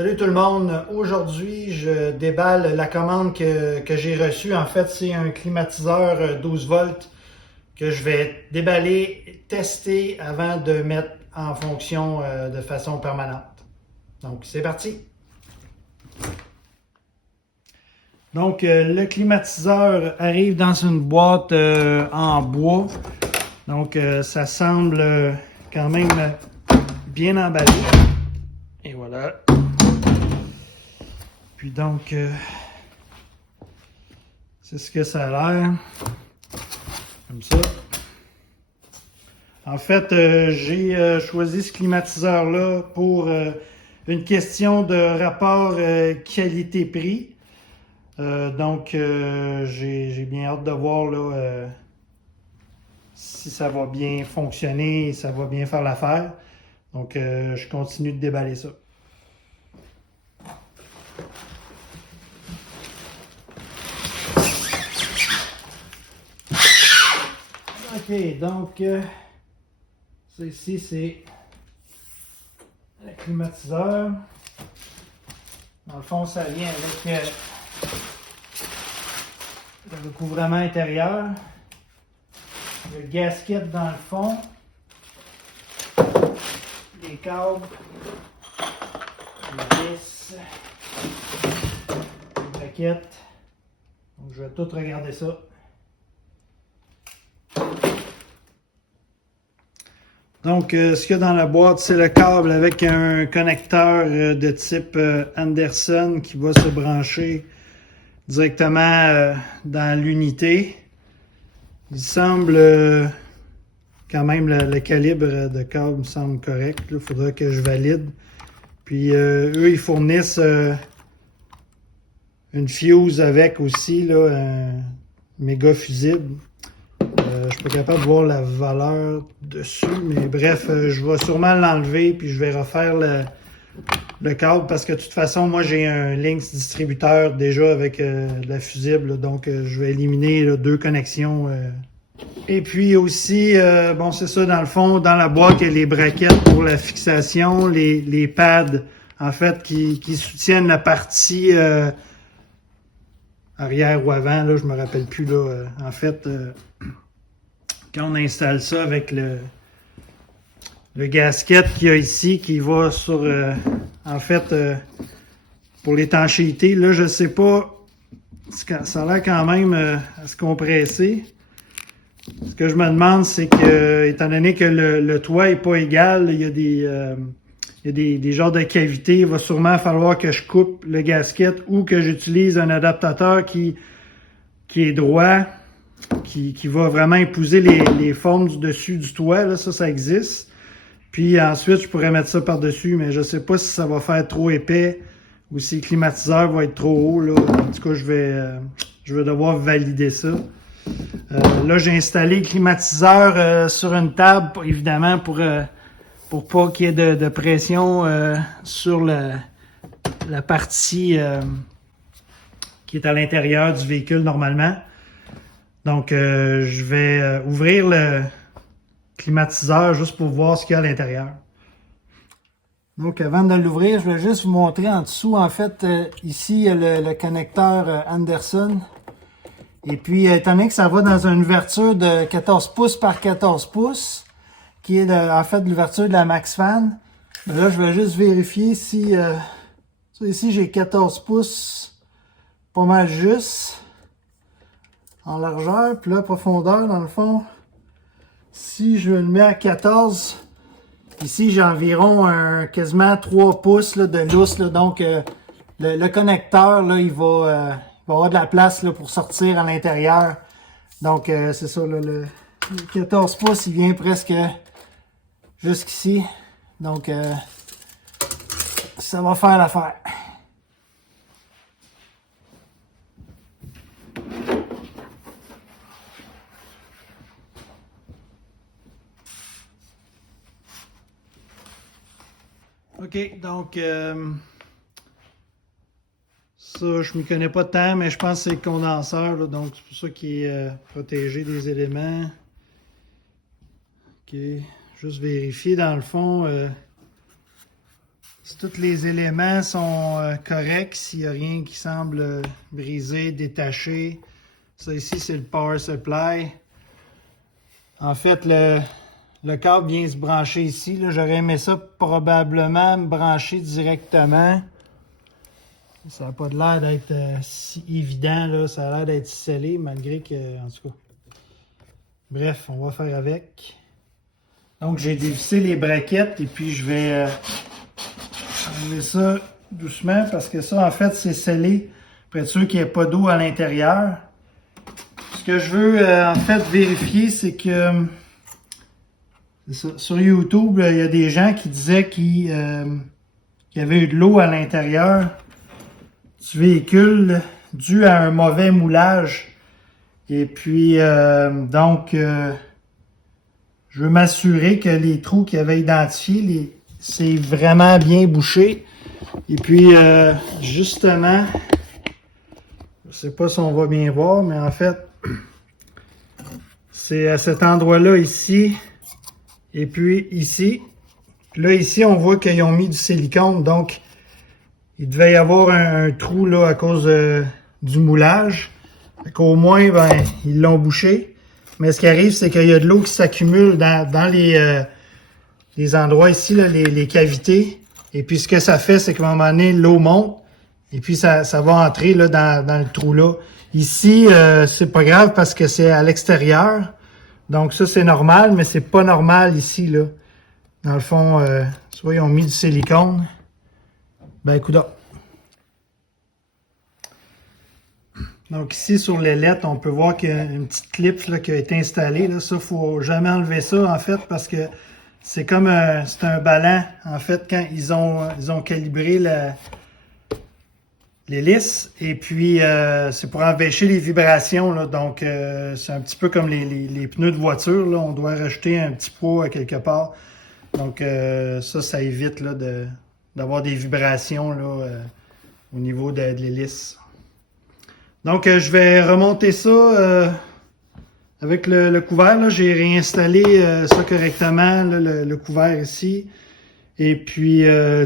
Salut tout le monde, aujourd'hui je déballe la commande que j'ai reçue. En fait, c'est un climatiseur 12 volts que je vais déballer, tester avant de mettre en fonction de façon permanente. Donc c'est parti! Donc le climatiseur arrive dans une boîte en bois. Donc ça semble quand même bien emballé. Et voilà. Puis donc, c'est ce que ça a l'air. Comme ça. En fait, j'ai choisi ce climatiseur-là pour une question de rapport qualité-prix. Donc, j'ai bien hâte de voir là, si ça va bien fonctionner et ça va bien faire l'affaire. Donc, je continue de déballer ça. Ok, donc, ça ici, c'est le climatiseur. Dans le fond, ça vient avec le recouvrement intérieur, le gasket dans le fond, les câbles, les vis, les braquettes. Donc, je vais tout regarder ça. Donc, ce qu'il y a dans la boîte, c'est le câble avec un connecteur de type Anderson qui va se brancher directement dans l'unité. Il semble quand même le calibre de câble me semble correct. Il faudra que je valide. Puis eux, ils fournissent une fuse avec aussi, là, un méga fusible. Je suis pas capable de voir la valeur dessus, mais bref, je vais sûrement l'enlever puis je vais refaire le câble parce que de toute façon, moi j'ai un Lynx distributeur déjà avec de la fusible, là, donc je vais éliminer là, 2 connexions. Et puis aussi, bon c'est ça, dans le fond, dans la boîte, il y a les braquettes pour la fixation, les pads en fait qui soutiennent la partie arrière ou avant, là, je me rappelle plus là, en fait. Quand on installe ça avec le gasket qu'il y a ici qui va sur, en fait, pour l'étanchéité, là, je sais pas, ça a l'air quand même à se compresser. Ce que je me demande, c'est que, étant donné que le toit est pas égal, il y a des genres de cavités, il va sûrement falloir que je coupe le gasket ou que j'utilise un adaptateur qui est droit. Qui va vraiment épouser les formes du dessus du toit, là, ça existe. Puis ensuite, je pourrais mettre ça par-dessus, mais je ne sais pas si ça va faire trop épais ou si le climatiseur va être trop haut, là. En tout cas, je vais devoir valider ça. Là, j'ai installé le climatiseur sur une table, évidemment, pour pas qu'il y ait de pression sur la partie qui est à l'intérieur du véhicule normalement. Donc, je vais ouvrir le climatiseur juste pour voir ce qu'il y a à l'intérieur. Donc, avant de l'ouvrir, je vais juste vous montrer en dessous. En fait, ici, il y a le connecteur Anderson. Et puis, étant donné que ça va dans une ouverture de 14 pouces par 14 pouces, qui est en fait l'ouverture de la MaxFan, là, je vais juste vérifier si... ici, j'ai 14 pouces, pas mal juste. En largeur, puis là, profondeur, dans le fond, si je le mets à 14, ici, j'ai environ quasiment 3 pouces là, de lousse, là, donc le connecteur, là, il va avoir de la place là, pour sortir à l'intérieur. Donc, c'est ça, là, le 14 pouces, il vient presque jusqu'ici. Donc, ça va faire l'affaire. OK, donc ça, je ne m'y connais pas tant, mais je pense que c'est le condenseur, là, donc c'est pour ça qu'il est protégé des éléments. OK, juste vérifier dans le fond, si tous les éléments sont corrects, s'il n'y a rien qui semble brisé, détaché. Ça ici, c'est le power supply. En fait, le câble vient se brancher ici. J'aurais aimé ça probablement me brancher directement. Ça n'a pas l'air d'être si évident. Là. Ça a l'air d'être scellé, malgré que, en tout cas. Bref, on va faire avec. Donc, j'ai dévissé les braquettes et puis je vais enlever ça doucement parce que ça, en fait, c'est scellé pour être sûr qu'il n'y ait pas d'eau à l'intérieur. Ce que je veux, en fait, vérifier, c'est que sur YouTube, il y a des gens qui disaient qu'il y avait eu de l'eau à l'intérieur du véhicule dû à un mauvais moulage. Et puis, donc, je veux m'assurer que les trous qu'ils avaient identifiés, c'est vraiment bien bouché. Et puis, justement, je sais pas si on va bien voir, mais en fait, c'est à cet endroit-là ici, et puis ici. Là, ici, on voit qu'ils ont mis du silicone, donc il devait y avoir un trou là à cause du moulage. Fait qu'au moins, ben, ils l'ont bouché. Mais ce qui arrive, c'est qu'il y a de l'eau qui s'accumule dans les endroits ici, là, les cavités. Et puis, ce que ça fait, c'est qu'à un moment donné, l'eau monte. Et puis, ça va entrer là, dans le trou-là. Ici, c'est pas grave parce que c'est à l'extérieur. Donc, ça, c'est normal, mais c'est pas normal ici, là. Dans le fond, soit ils ont mis du silicone. Ben, coudonc. Donc ici, sur l'ailette, on peut voir qu'il y a une petite clip là, qui a été installée. Là. Ça, il ne faut jamais enlever ça, en fait, parce que c'est comme c'est un ballon, en fait, quand ils ont calibré l'hélice. Et puis, c'est pour empêcher les vibrations. Là. Donc, c'est un petit peu comme les pneus de voiture. Là. On doit rajouter un petit poids à quelque part. Donc, ça évite là, d'avoir des vibrations là, au niveau de l'hélice. Donc, je vais remonter ça avec le couvert. J'ai réinstallé ça correctement, là, le couvert ici. Et puis,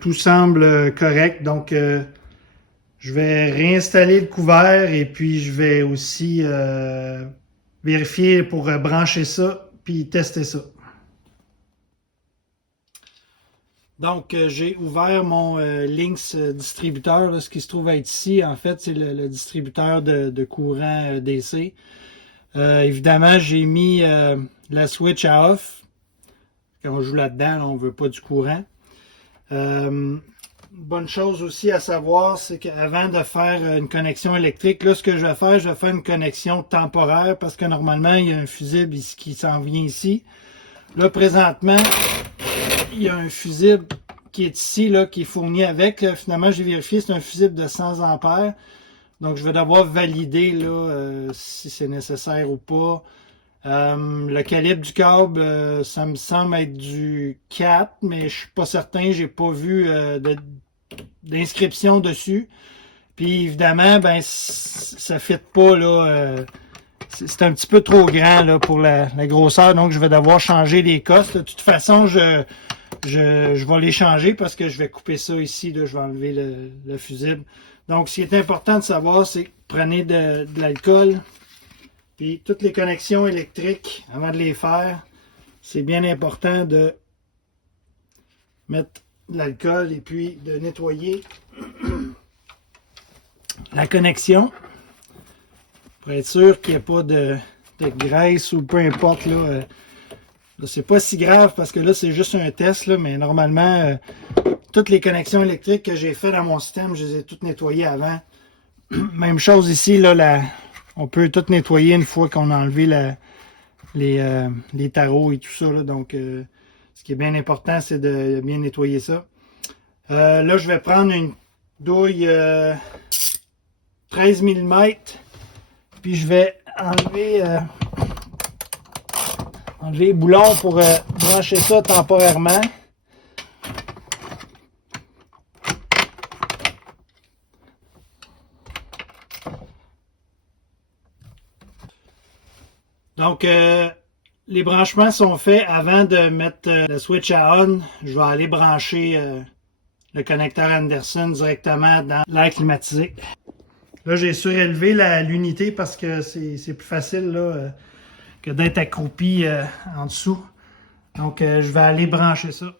tout semble correct. Donc, je vais réinstaller le couvert et puis je vais aussi vérifier pour brancher ça puis tester ça. Donc, j'ai ouvert mon Lynx distributeur. Là, ce qui se trouve être ici, en fait, c'est le distributeur de courant DC. Évidemment, j'ai mis la switch à off. Quand on joue là-dedans, on ne veut pas du courant. Bonne chose aussi à savoir, c'est qu'avant de faire une connexion électrique, là, ce que je vais faire une connexion temporaire parce que normalement, il y a un fusible ici, qui s'en vient ici. Là, présentement, il y a un fusible qui est ici, là, qui est fourni avec. Finalement, j'ai vérifié, c'est un fusible de 100 ampères. Donc, je vais devoir valider là, si c'est nécessaire ou pas. Le calibre du câble, ça me semble être du 4, mais je suis pas certain. J'ai pas vu d'inscription dessus. Puis, évidemment, ben ça ne fit pas, là. C'est un petit peu trop grand là, pour la grosseur, donc je vais devoir changer les cosses. De toute façon, je vais les changer parce que je vais couper ça ici. Là, je vais enlever le fusible. Donc, ce qui est important de savoir, c'est que prenez de l'alcool. Puis, toutes les connexions électriques, avant de les faire, c'est bien important de mettre de l'alcool et puis de nettoyer la connexion. Pour être sûr qu'il n'y ait pas de graisse ou peu importe. Là, c'est pas si grave parce que là, c'est juste un test. Là, mais normalement, toutes les connexions électriques que j'ai faites dans mon système, je les ai toutes nettoyées avant. Même chose ici. Là, on peut tout nettoyer une fois qu'on a enlevé les tarots et tout ça. Là, donc, ce qui est bien important, c'est de bien nettoyer ça. Là, je vais prendre une douille 13 mm. Puis je vais enlever les boulons pour brancher ça temporairement. Donc, les branchements sont faits avant de mettre le switch à on. Je vais aller brancher le connecteur Anderson directement dans l'air climatisé. Là, j'ai surélevé l'unité parce que c'est plus facile là, que d'être accroupi en dessous. Donc, je vais aller brancher ça.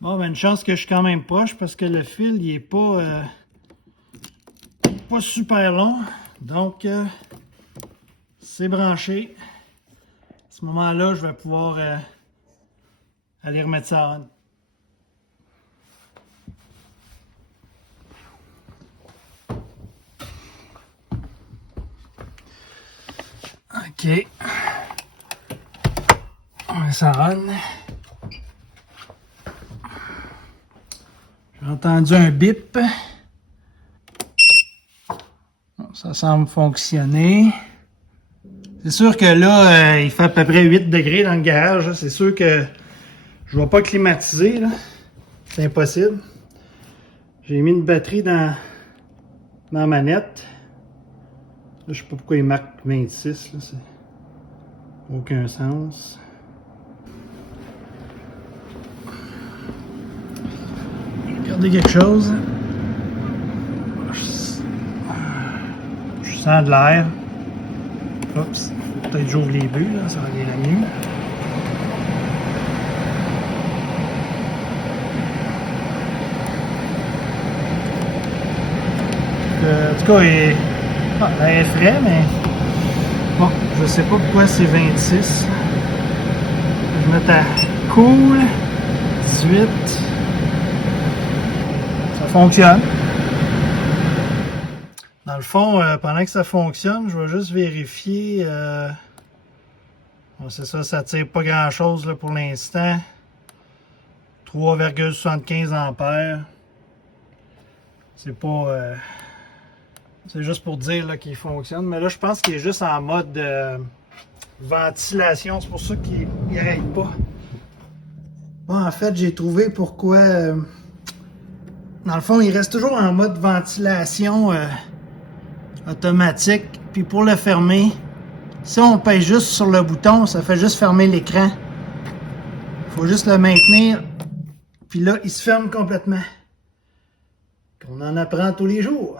Bon, ben une chance que je suis quand même proche parce que le fil, il est pas super long. Donc, c'est branché. À ce moment-là, je vais pouvoir aller remettre ça en. OK. On met ça on. J'ai entendu un bip. Bon, ça semble fonctionner. C'est sûr que là, il fait à peu près 8 degrés dans le garage. C'est sûr que je ne vais pas climatiser. C'est impossible. J'ai mis une batterie dans la manette. Là, je sais pas pourquoi il marque 26. Là, c'est aucun sens. Je vais regarder quelque chose. Je sens de l'air. Oups, peut-être que j'ouvre les bulles, là, ça va aller mieux. En tout cas, il est frais, mais bon, je sais pas pourquoi c'est 26. Je vais mettre à cool, 18. Ça fonctionne. Dans le fond, pendant que ça fonctionne, je vais juste vérifier. Bon, c'est ça, ça tire pas grand chose là, pour l'instant. 3,75 ampères. C'est pas. C'est juste pour dire qu'il fonctionne. Mais là, je pense qu'il est juste en mode ventilation. C'est pour ça qu'il n'arrête pas. Bon, en fait, j'ai trouvé pourquoi. Dans le fond, il reste toujours en mode ventilation automatique. Puis pour le fermer, si on pèse juste sur le bouton, ça fait juste fermer l'écran. Il faut juste le maintenir. Puis là, il se ferme complètement. On en apprend tous les jours.